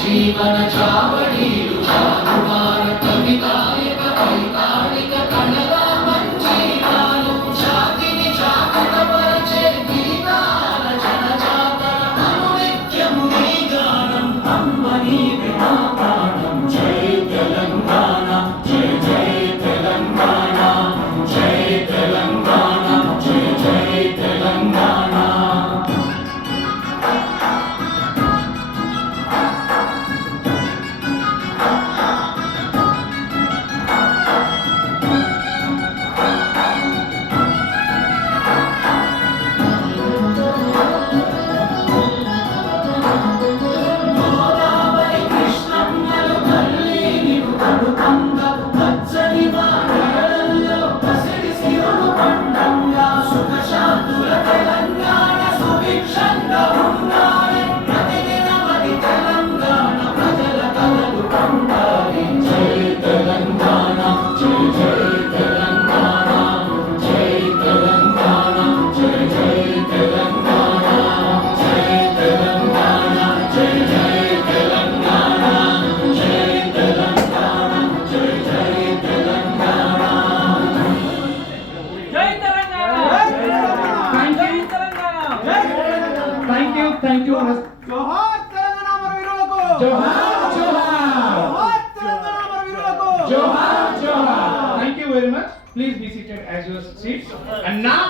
జీవన చావడీలు చారువార కవితాయక వైతాళిక కళగా మంజీరాలు జాతిని జాగృతపరచే గీతాల జనజాతర అనునిత్యము నీ గానం అమ్మ నీవే నా ప్రాణం జై తెలంగాణ జై జై తెలంగాణ జై తెలంగాణ జై జై తెలంగాణ Thank you. జోహార్ తెలంగాణ అమరవీరులకు Johar, Johar. జోహార్ తెలంగాణ అమరవీరులకు Johar, Johar. Thank you very much. Please be seated as your seats. And now